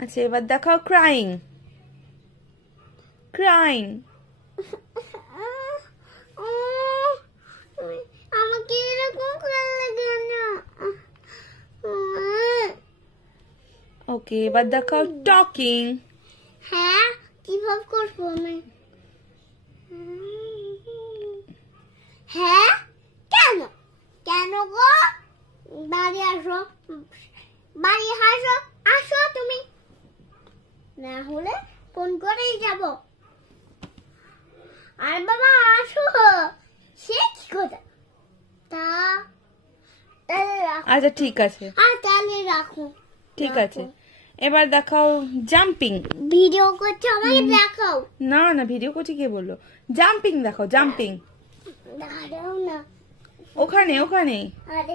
আচ্ছা এবার দেখাও ক্রাইং। ক্রাইং আমাকে এরকম করলে কেন? ওকে এবার দেখাও টকিং। হ্যাঁ কিভাবে করবো আমি? হ্যাঁ কেন? কেন গো? বাড়ি আসো, বাড়ি আসো, আসো তুমি, না হলে ফোন করেই যাব। আর বাবা আসো, সে কি কথা? তাহলে রাখো। আচ্ছা ঠিক আছে, তাহলে রাখো। ঠিক আছে। এবার দেখাও জাম্পিং। ভিডিও করছো, আমাকে দেখাও। না না ভিডিও করছি কে বললো? জাম্পিং দেখাও, জাম্পিং। দাঁড়াও না, ওখানে ওখানে। আরে